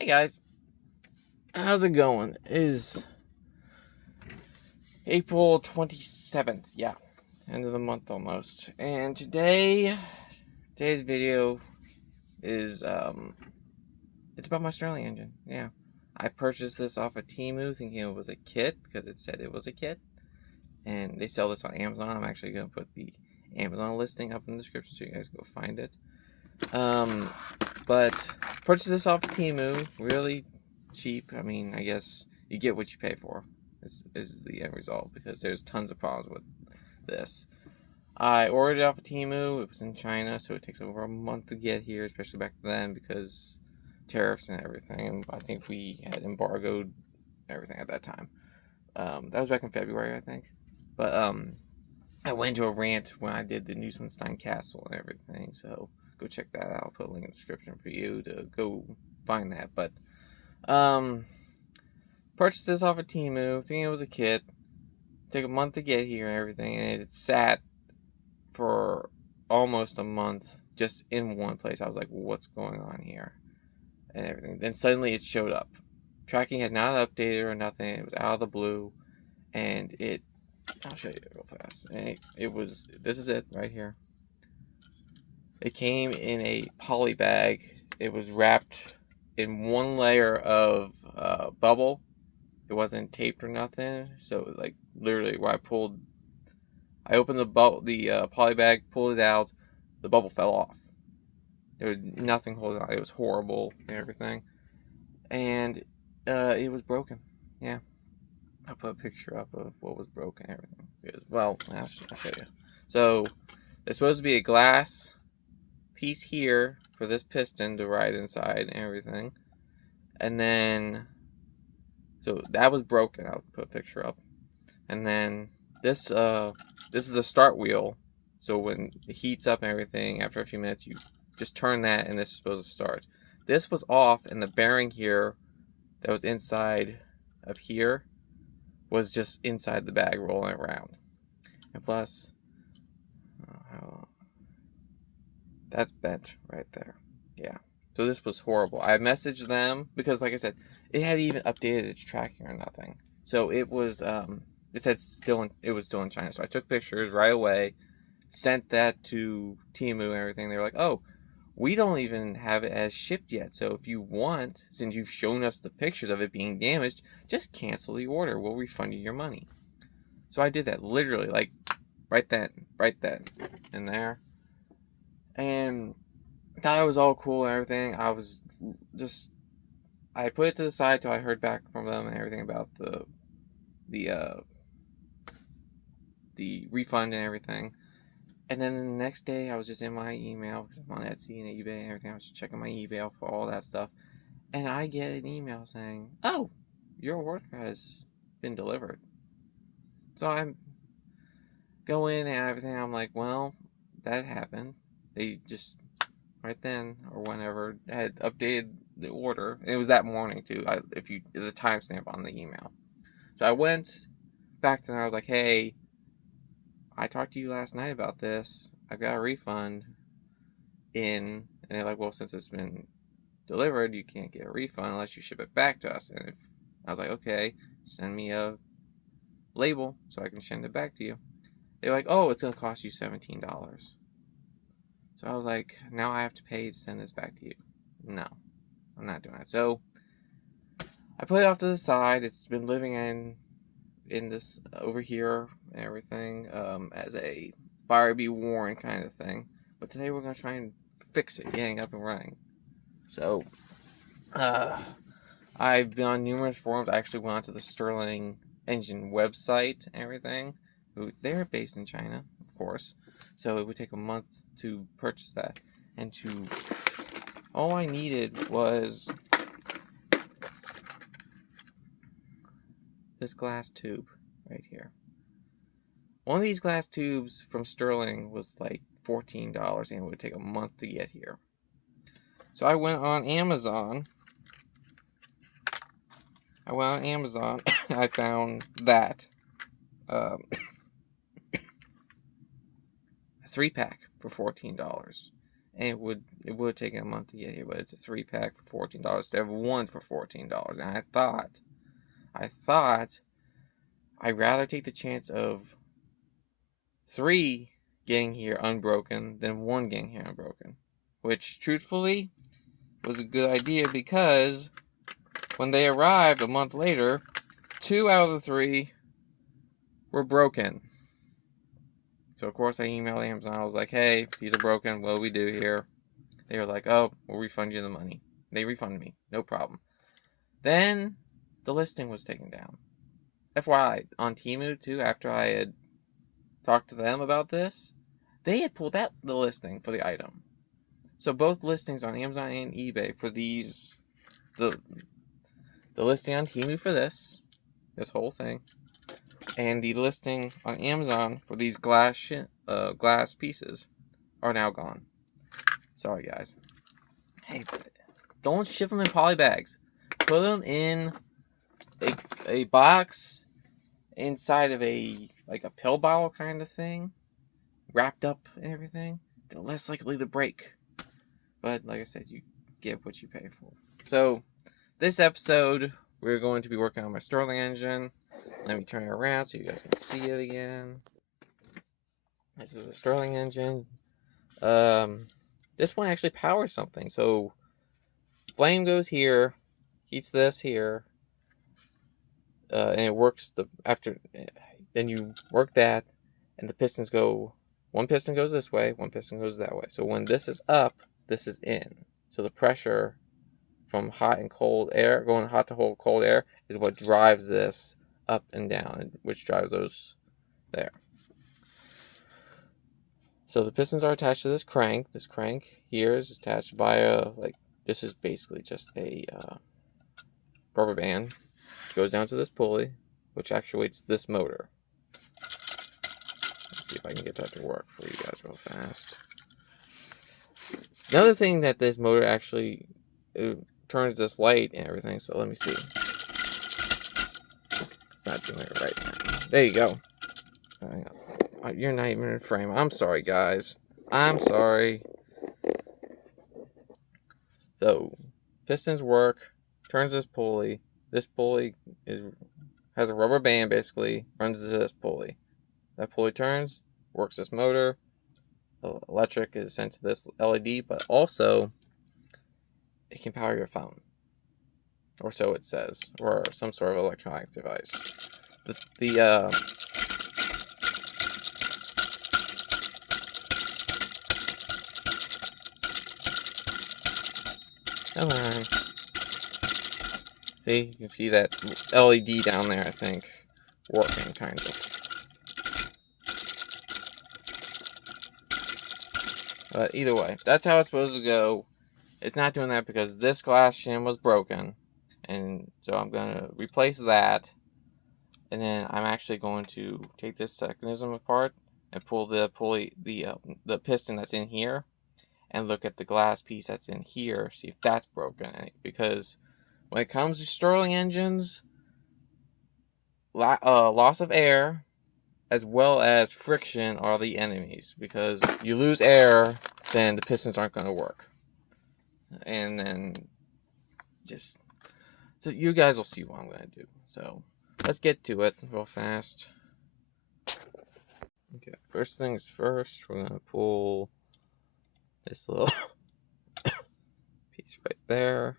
Hey guys, how's it going? It is April 27th, yeah, end of the month almost. And today's video is, it's about my Stirling engine, yeah. I purchased this off of Temu thinking it was a kit, because it said it was a kit. And they sell this on Amazon. I'm actually going to put the Amazon listing up in the description so you guys can go find it. But purchased this off of Temu, really cheap. I mean, I guess you get what you pay for, is the end result, because there's tons of problems with this. I ordered it off of Temu. It was in China, so it takes over a month to get here, especially back then, because tariffs and everything. And I think we had embargoed everything at that time. That was back in February, I think. But I went into a rant when I did the Neuschwanstein Castle and everything, so go check that out. I'll put a link in the description for you to go find that. But purchased this off of Temu, thinking it was a kit. Took a month to get here and everything, and it sat for almost a month just in one place. I was like, what's going on here? And everything. Then suddenly it showed up. Tracking had not updated or nothing. It was out of the blue, and I'll show you real fast. And it was, this is it right here. It came in a poly bag. It was wrapped in one layer of bubble. It wasn't taped or nothing. So like literally, where I opened the poly bag, pulled it out, the bubble fell off. There was nothing holding on. It was horrible and everything, and it was broken. Yeah, I'll put a picture up of what was broken and everything. Well, I'll show you. So there's supposed to be a glass piece here for this piston to ride inside and everything, and then so that was broken. I'll put a picture up, and then this is the start wheel. So when it heats up and everything, after a few minutes, you just turn that, and this is supposed to start. This was off, and the bearing here that was inside of here was just inside the bag rolling around. And plus, that's bent right there. Yeah. So this was horrible. I messaged them because, like I said, it hadn't even updated its tracking or nothing. So it was, it said it was still in China. So I took pictures right away, sent that to Temu and everything. They were like, oh, we don't even have it as shipped yet. So if you want, since you've shown us the pictures of it being damaged, just cancel the order. We'll refund you your money. So I did that literally, like right then, and there. And thought it was all cool and everything. I put it to the side till I heard back from them and everything about the refund and everything. And then the next day, I was just in my email, because I'm on Etsy and eBay and everything. I was checking my email for all that stuff. And I get an email saying, oh, your order has been delivered. So I'm going and everything. I'm like, well, that happened. They just, right then or whenever, had updated the order. And it was that morning, too, the timestamp on the email. So I went back to them. I was like, hey, I talked to you last night about this. I got a refund in, and they're like, well, since it's been delivered, you can't get a refund unless you ship it back to us. And I was like, okay, send me a label so I can send it back to you. They're like, oh, it's gonna cost you $17. So I was like, now I have to pay to send this back to you. No, I'm not doing it. So I put it off to the side. It's been living in this over here and everything, as a buyer be warned kind of thing. But today we're gonna try and fix it, getting up and running. So I've been on numerous forums. I actually went onto the Stirling engine website and everything. They're based in China, of course, so it would take a month to purchase that. And all I needed was this glass tube right here. One of these glass tubes from Stirling was like $14, and it would take a month to get here. So I went on Amazon. I found that a 3-pack for $14, And it would have taken a month to get here, but it's a 3-pack for $14 instead of one for $14. And I thought I'd rather take the chance of 3 getting here unbroken than 1 getting here unbroken. Which, truthfully, was a good idea because when they arrived a month later, 2 out of the 3 were broken. So, of course, I emailed Amazon. I was like, hey, these are broken. What do we do here? They were like, oh, we'll refund you the money. They refunded me. No problem. Then the listing was taken down. FYI, on Temu, too, after I had talked to them about this, they had pulled out the listing for the item. So both listings on Amazon and eBay for these, the listing on Temu for this whole thing, and the listing on Amazon for these glass pieces are now gone. Sorry, guys. Hey, don't ship them in poly bags. Put them in a box inside of a pill bottle kind of thing, wrapped up and everything. They're less likely to break. But like I said, you get what you pay for. So this episode, we're going to be working on my Stirling engine. Let me turn it around so you guys can see it again. This is a Stirling engine. This one actually powers something. So flame goes here, heats this here, and it works then you work that, and the pistons go. One piston goes this way, one piston goes that way. So when this is up, this is in. So the pressure from hot and cold air, going hot to cold air, is what drives this up and down, which drives those there. So the pistons are attached to this crank. This crank here is attached by this is basically just a rubber band, which goes down to this pulley, which actuates this motor. Let's see if I can get that to work for you guys real fast. Another thing that this motor actually turns this light and everything, so let me see. It's not doing it right now. There you go. You're not even in frame. I'm sorry, guys. I'm sorry. So, pistons work, turns this pulley. This pulley has a rubber band, basically, runs to this pulley. That pulley turns, works this motor. The electric is sent to this LED, but also it can power your phone, or so it says, or some sort of electronic device. Come on. See, you can see that LED down there, I think, working, kind of. But either way, that's how it's supposed to go. It's not doing that because this glass shim was broken. And so I'm going to replace that. And then I'm actually going to take this mechanism apart and pull the pulley, the piston that's in here, and look at the glass piece that's in here, see if that's broken. Because when it comes to Stirling engines, loss of air as well as friction are the enemies. Because you lose air, then the pistons aren't going to work. And then so you guys will see what I'm going to do. So let's get to it real fast. Okay, first things first, we're going to pull this little piece right there.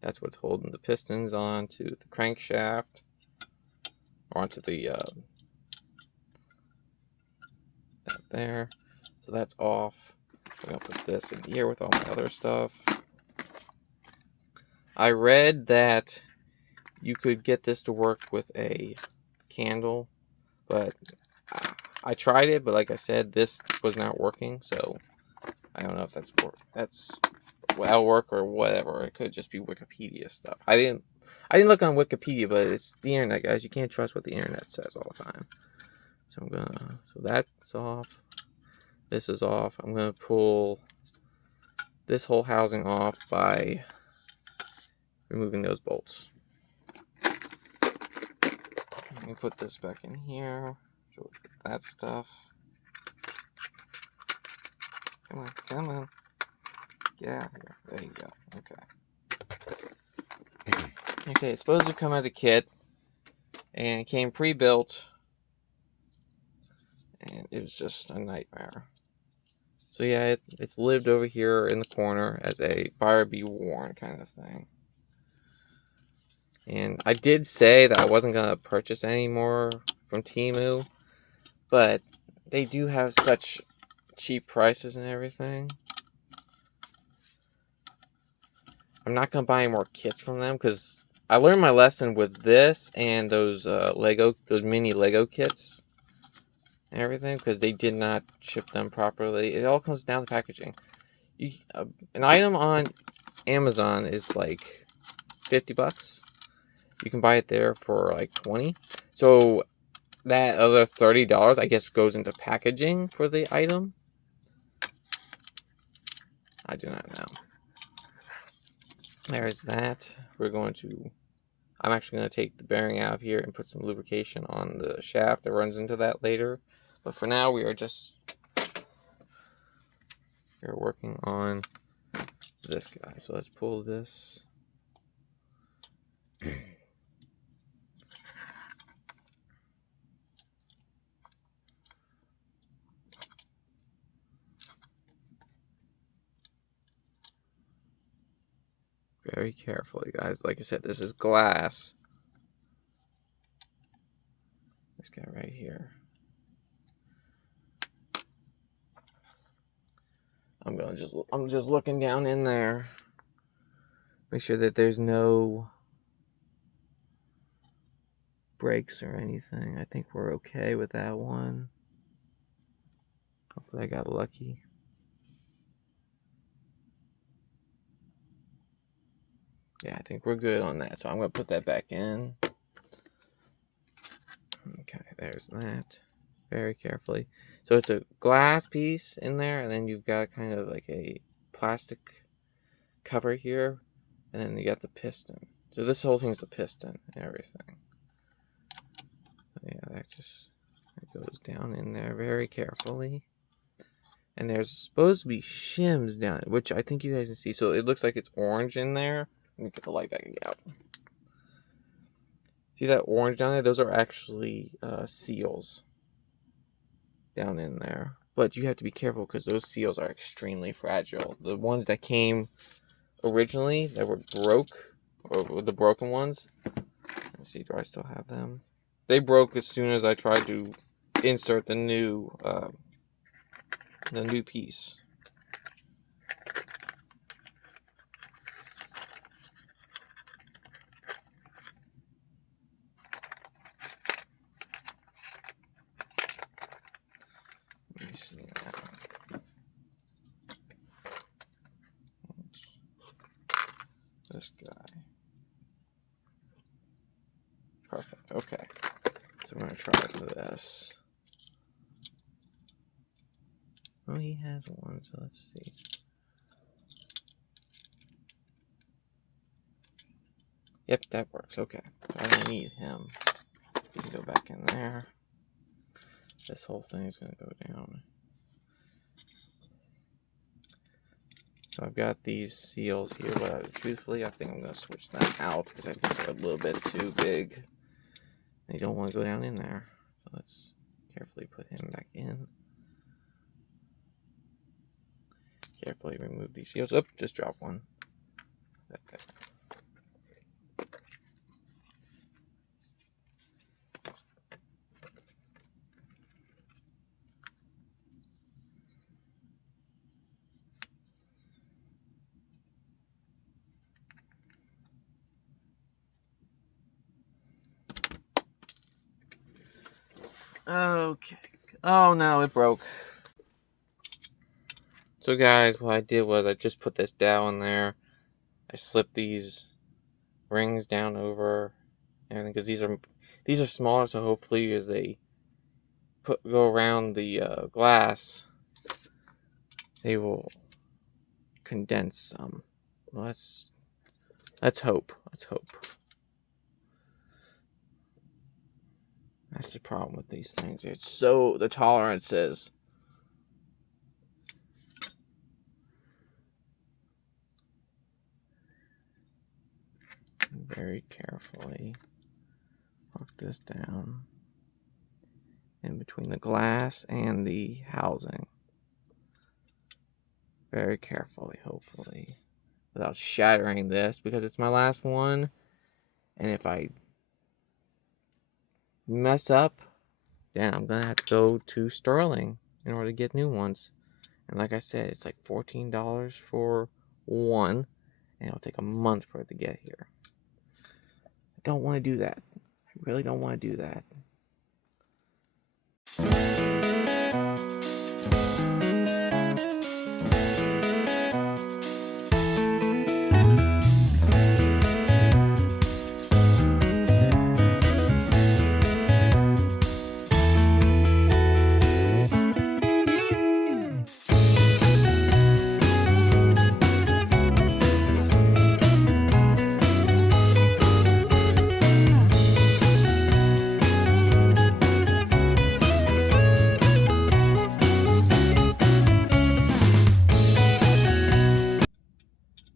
That's what's holding the pistons onto the crankshaft, or onto the that there. So that's off. I'm gonna put this in here with all my other stuff. I read that you could get this to work with a candle, but I tried it, but like I said, this was not working, so I don't know if that'll work or whatever. It could just be Wikipedia stuff. I didn't look on Wikipedia, but it's the internet, guys. You can't trust what the internet says all the time. So so that's off. This is off. I'm gonna pull this whole housing off by removing those bolts. Let me put this back in here. That stuff. Come on, come on. Yeah, there you go. Okay. Like I say, it's supposed to come as a kit, and it came pre-built, and it was just a nightmare. So yeah, it's lived over here in the corner as a buyer be warned kind of thing. And I did say that I wasn't going to purchase any more from Temu, but they do have such cheap prices and everything. I'm not going to buy any more kits from them because I learned my lesson with this and those those mini Lego kits and everything, because they did not ship them properly. It all comes down to packaging. An item on Amazon is like $50. You can buy it there for like $20. So that other $30, I guess, goes into packaging for the item. I do not know. There's that. I'm actually going to take the bearing out of here and put some lubrication on the shaft that runs into that later. But for now, we're working on this guy. So let's pull this. Very carefully, guys. Like I said, this is glass. This guy right here. I'm just looking down in there. Make sure that there's no breaks or anything. I think we're okay with that one. Hopefully I got lucky. Yeah, I think we're good on that. So I'm going to put that back in. Okay, there's that. Very carefully. So it's a glass piece in there, and then you've got kind of like a plastic cover here, and then you got the piston. So this whole thing's the piston and everything. Yeah, that goes down in there very carefully. And there's supposed to be shims down, which I think you guys can see. So it looks like it's orange in there. Let me get the light back out. See that orange down there? Those are actually seals down in there. But you have to be careful because those seals are extremely fragile. The ones that came originally that were broke, or the broken ones. Let me see, do I still have them? They broke as soon as I tried to insert the new piece. Let me see that. This guy. Perfect. Okay. So we're gonna try this. Oh, he has one, so let's see. Yep, that works. Okay. I don't need him. You can go back in there. This whole thing is gonna go down. So I've got these seals here, but truthfully, I think I'm gonna switch them out because I think they're a little bit too big. They don't want to go down in there. So let's carefully put him back in. Carefully remove these seals. Oh, just drop one. Okay. Oh no, it broke. So guys, what I did was I just put this down there. I slipped these rings down over everything because these are smaller, so hopefully as they go around the glass, they will condense some. Well, let's hope. Let's hope. That's the problem with these things. It's so the tolerances. very carefully lock this down in between the glass and the housing. Very carefully, hopefully, without shattering this, because it's my last one. And if I mess up, then I'm gonna have to go to Stirling in order to get new ones. And like I said, it's like $14 for one, and it'll take a month for it to get here. I don't want to do that. I really don't want to do that.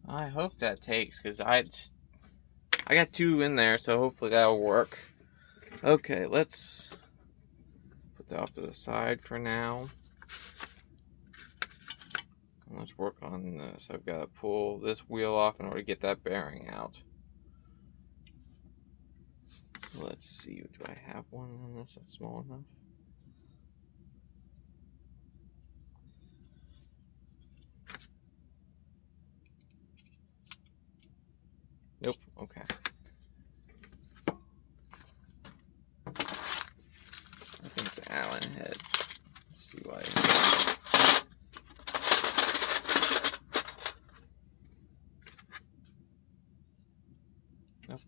I hope that takes, because I got 2 in there, so hopefully that'll work. Okay, let's put that off to the side for now. Let's work on this. I've got to pull this wheel off in order to get that bearing out. Let's see, do I have one on this that's small enough? Nope, okay. I think it's an Allen head. Let's see why. Nope.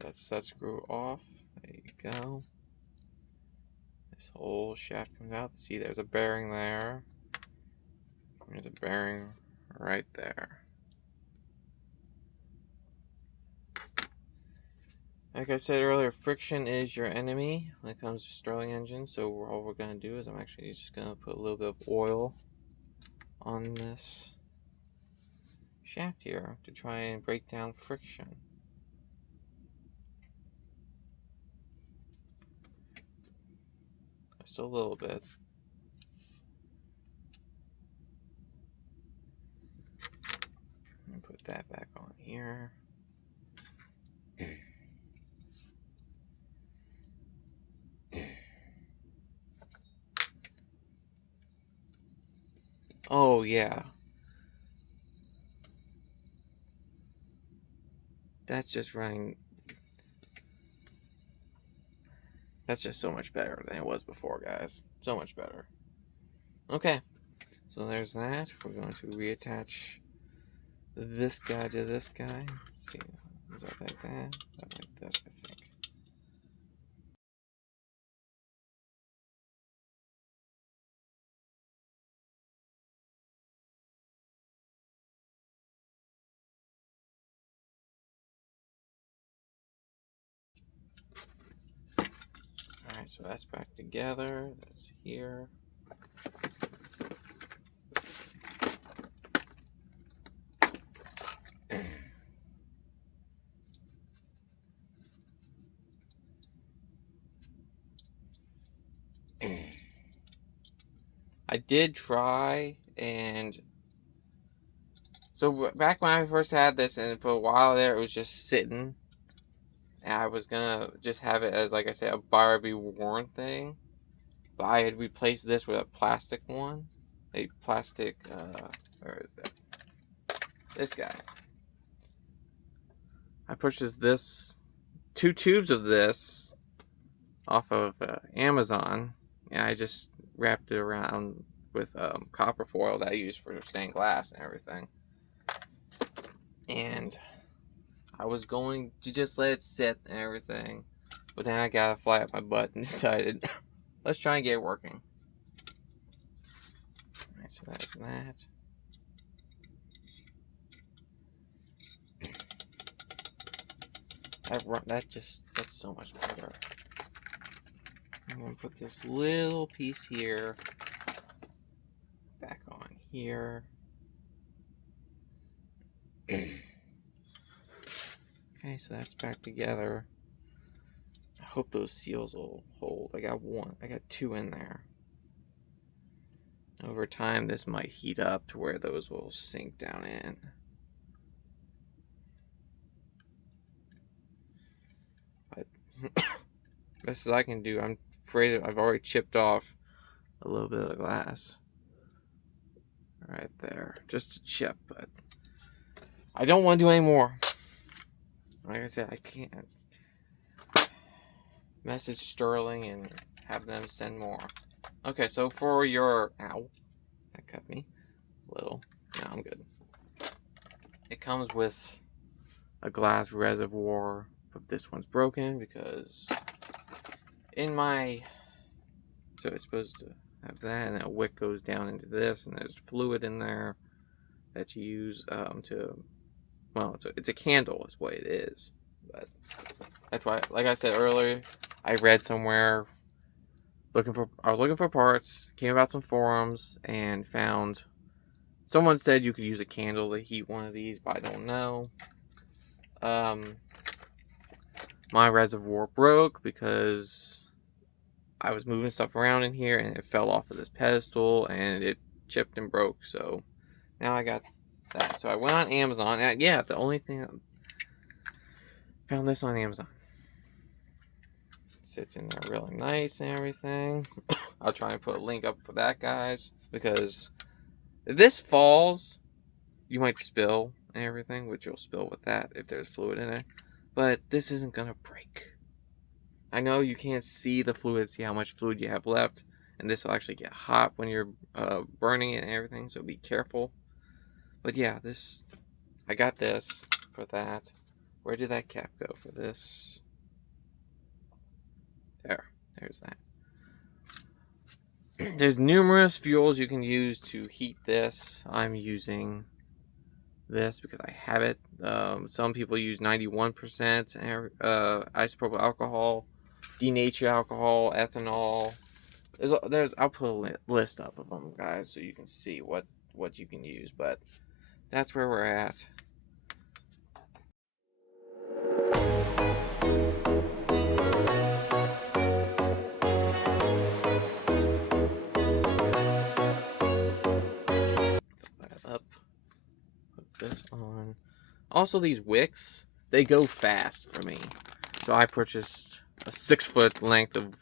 That's that screw off. There you go. This whole shaft comes out. See, there's a bearing there. There's a bearing right there. Like I said earlier, friction is your enemy when it comes to Stirling engines. So all we're going to do is I'm actually just going to put a little bit of oil on this shaft here to try and break down friction. Just a little bit. Put that back on here. Oh yeah. That's just running. That's just so much better than it was before, guys. So much better. Okay. So there's that. We're going to reattach this guy to this guy. Let's see. Is that like that? That like that, I think. Alright, so that's back together. That's here. I did try, and so back when I first had this, and for a while there, it was just sitting. And I was gonna just have it as, like I said, a buyer beware thing. But I had replaced this with a plastic one. A plastic, where is that? This guy. I purchased this, 2 tubes of this off of Amazon. And I just wrapped it around with copper foil that I use for stained glass and everything. And I was going to just let it sit and everything, but then I got a fly up my butt and decided, let's try and get it working. Alright, so that's that. That's so much better. I'm gonna put this little piece here back on here. Okay, so that's back together. I hope those seals will hold. I got two in there. Over time, this might heat up to where those will sink down in. But best as I can do. I'm afraid I've already chipped off a little bit of the glass right there, just a chip. But I don't want to do any more. Like I said, I can't message Stirling and have them send more. Okay, so for your... Ow. That cut me a little. No, I'm good. It comes with a glass reservoir, but this one's broken because in my... So it's supposed to have that, and a wick goes down into this, and there's fluid in there that you use to... Well, it's a candle is what it is. But that's why, like I said earlier, I read somewhere... I was looking for parts, came about some forums, and found someone said you could use a candle to heat one of these, but I don't know. My reservoir broke because I was moving stuff around in here and it fell off of this pedestal and it chipped and broke. So now I got that. So I went on Amazon, and yeah, the only thing I found this on Amazon. Sits in there really nice and everything. I'll try and put a link up for that, guys, because if this falls, you might spill and everything, which you'll spill with that if there's fluid in it, but this isn't gonna break. I know you can't see the fluid, see how much fluid you have left, and this will actually get hot when you're burning it and everything, so be careful. But yeah, I got this for that. Where did that cap go for this? There's that. There's numerous fuels you can use to heat this. I'm using this because I have it. Some people use 91% isopropyl alcohol, denatured alcohol, ethanol. I'll put a list up of them, guys, so you can see what you can use. But that's where we're at. This on. Also, these wicks, they go fast for me. So I purchased a 6-foot length of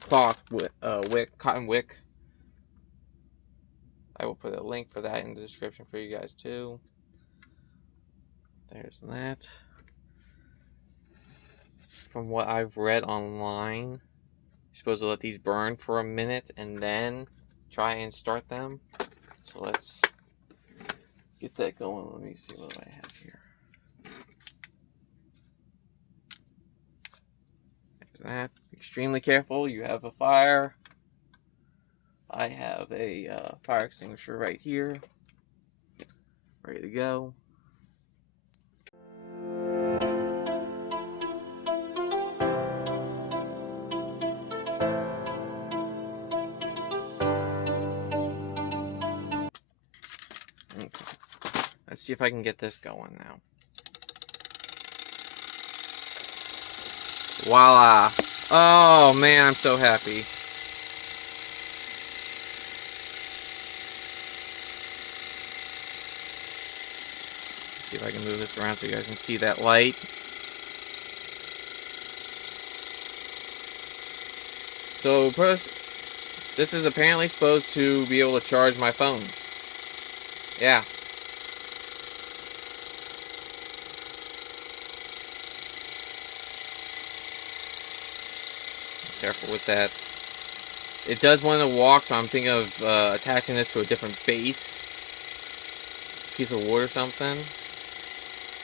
cloth wick, cotton wick. I will put a link for that in the description for you guys too. There's that. From what I've read online, you're supposed to let these burn for a minute and then try and start them. So let's get that going. Let me see what I have here. There's that. Extremely careful. You have a fire. I have a fire extinguisher right here, ready to go. Okay. Let's see if I can get this going now. Voila! Oh man, I'm so happy. See if I can move this around so you guys can see that light. So this is apparently supposed to be able to charge my phone. Yeah. Careful with that. It does want to walk, so I'm thinking of attaching this to a different base. Piece of wood or something.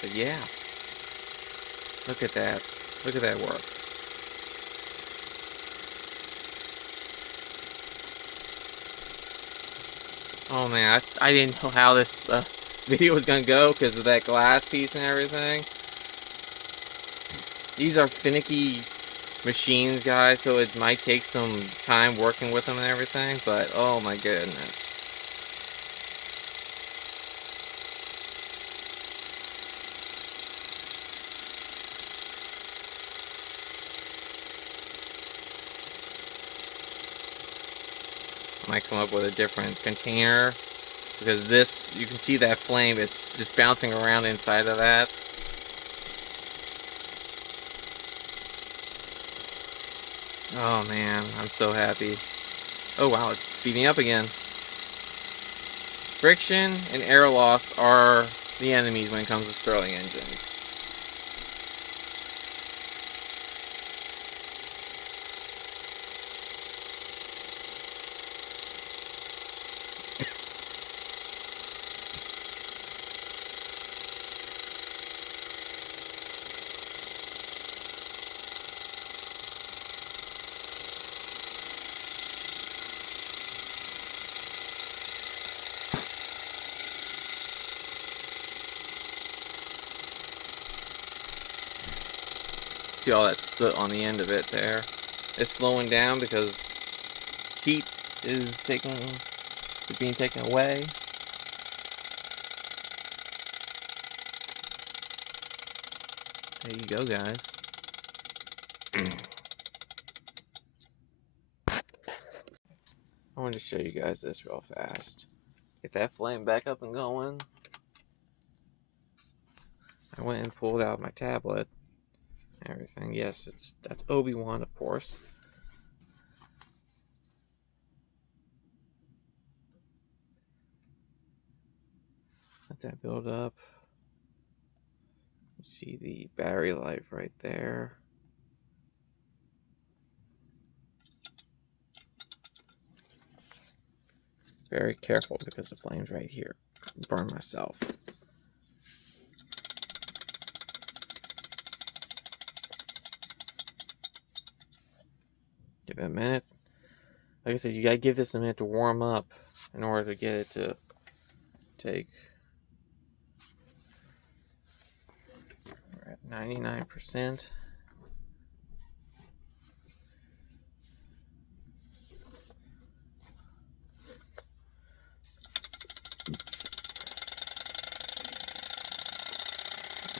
But yeah. Look at that. Look at that work. Oh man, I didn't know how this video was going to go because of that glass piece and everything. These are finicky machines, guys, so it might take some time working with them and everything, but oh my goodness. Might come up with a different container, because this, you can see that flame, it's just bouncing around inside of that. Oh man, I'm so happy. Oh wow, it's speeding up again. Friction and air loss are the enemies when it comes to Stirling engines. See all that soot on the end of it there. It's slowing down because heat is being taken away. There you go, guys. I wanted to show you guys this real fast. Get that flame back up and going. I went and pulled out my tablet. Everything. Yes, that's Obi-Wan, of course. Let that build up. You see the battery life right there. Very careful because the flame's right here. Burn myself. Give it a minute. Like I said, you gotta give this a minute to warm up in order to get it to take. We're at 99%.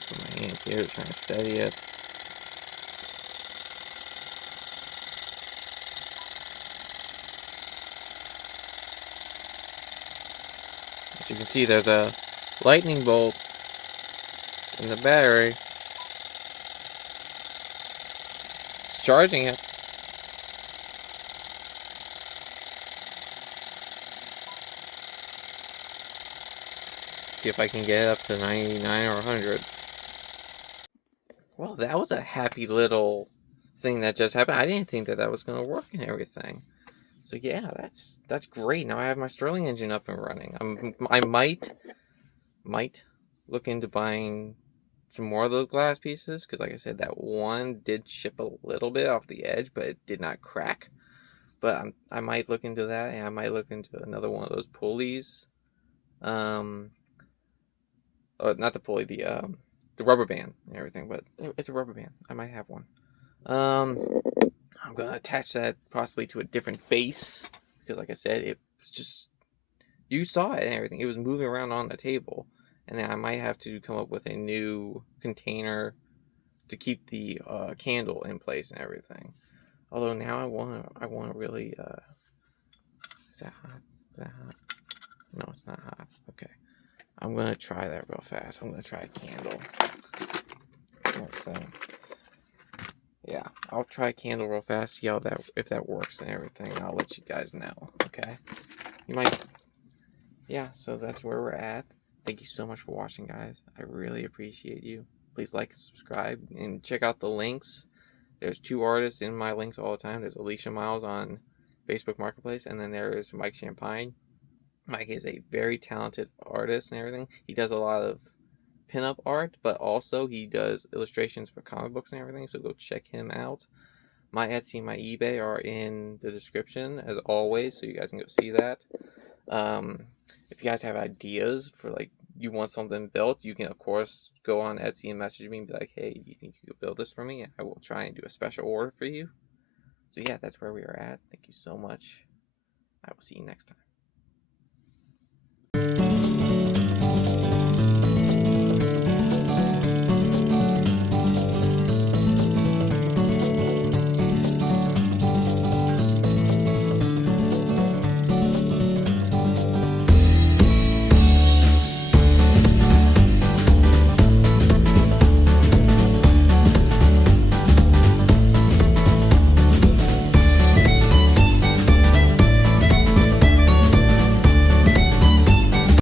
Put my hand here to try and steady it. As you can see, there's a lightning bolt in the battery. It's charging it. See if I can get it up to 99 or 100. Well, that was a happy little thing that just happened. I didn't think that was going to work and everything. So yeah, that's great. Now I have my Stirling engine up and running. I might look into buying some more of those glass pieces, because like I said, that one did chip a little bit off the edge, but it did not crack. But I might look into that, and I might look into another one of those pulleys. Oh, not the pulley, the rubber band and everything, but it's a rubber band. I might have one. I'm gonna attach that possibly to a different base, because like I said, it was just, you saw it and everything. It was moving around on the table, and then I might have to come up with a new container to keep the candle in place and everything. Although now I want to really. Is that hot? Is that hot? No, it's not hot. Okay. I'm gonna try that real fast. I'm gonna try a candle. Yeah, I'll try a candle real fast. See how if that works and everything. I'll let you guys know. Okay. You might. Yeah. So that's where we're at. Thank you so much for watching, guys. I really appreciate you. Please like and subscribe and check out the links. There's 2 artists in my links all the time. There's Alicia Miles on Facebook Marketplace, and then there's Mike Champagne. Mike is a very talented artist and everything. He does a lot of pinup art, but also he does illustrations for comic books and everything, so go check him out. My Etsy and my eBay are in the description, as always, so you guys can go see that. If you guys have ideas for, like, you want something built, you can of course go on Etsy and message me and be like, hey, do you think you could build this for me? I will try and do a special order for you. So yeah, that's where we are at. Thank you so much. I will see you next time.